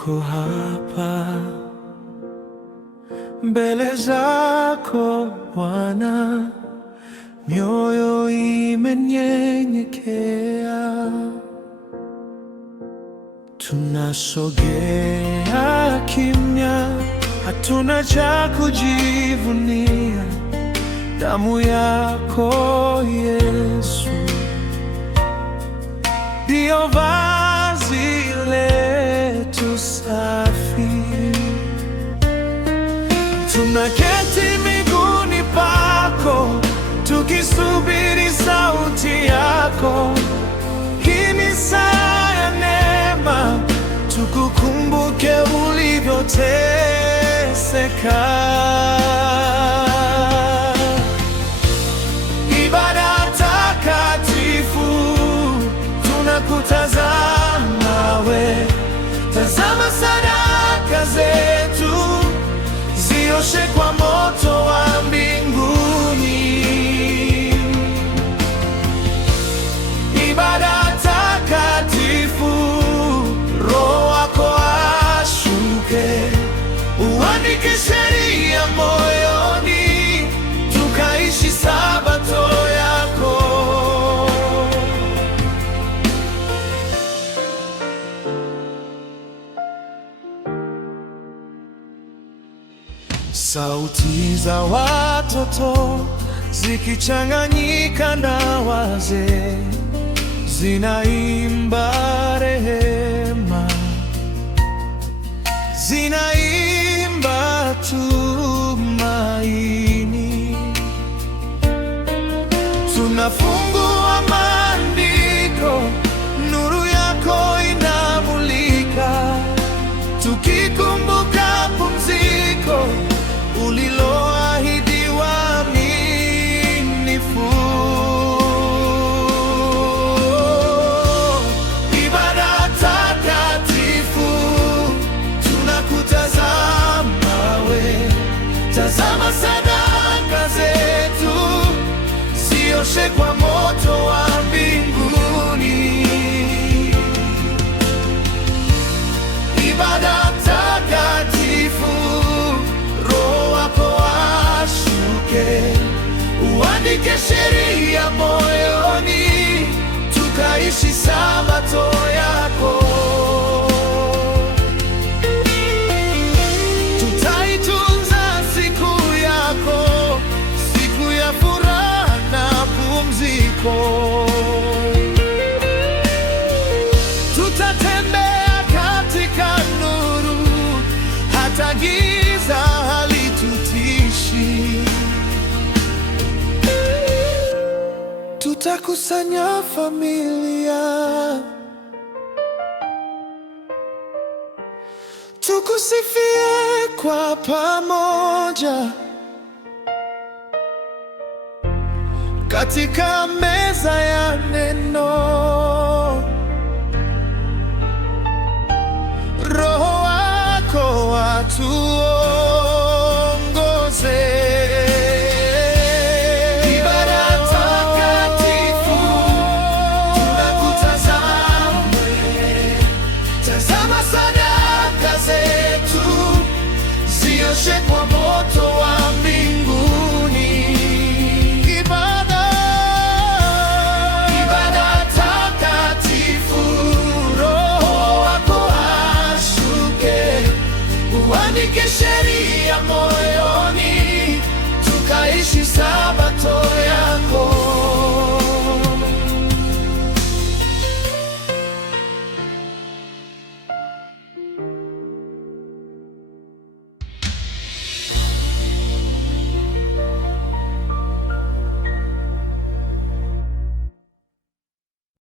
tuko hapa mbele zako Bwana, mioyo imenyenyekea, tunasogea kimya, hatuna cha kujivunia. Damu yako Yesu ndiyo vazi letu safi. Tunaketi miguuni pako, tukisubiri sauti yako. Hii ni saa ya neema, tukukumbuke ulivyoteseka. Ibada takatifu, tunakutazama we. Tazama sadaka zetu, zioshe kwa moto wa mbinguni. Ibada takatifu, Roho wako ashuke, uandike sheria moyoni, tukaishi sabato yako. Sauti za watoto zikichanganyika na wazee, zinaimba rehema, zinaimba tumaini. Tunafungua maandiko, nuru yako inamulika, tukikumbuka pumziko uliloahidi waaminifu. Ibada takatifu, tunakutazama we. Tazama sadaka zetu, zioshe kwa moto wa mbinguni. Ibada takatifu, Roho wako ashuke, uandike sheria moyoni, tukaishi sabato yako. Tutaitunza siku yako, siku ya furaha na pumziko. Tutatembea katika nuru, hata giza halitutishi. Tutakusanya familia, tukusifie kwa pamoja katika meza ya neno. Roho wako atuongoze. Ibada takatifu, tunakutazama we. Tazama sadaka zetu, zioshe kwa moto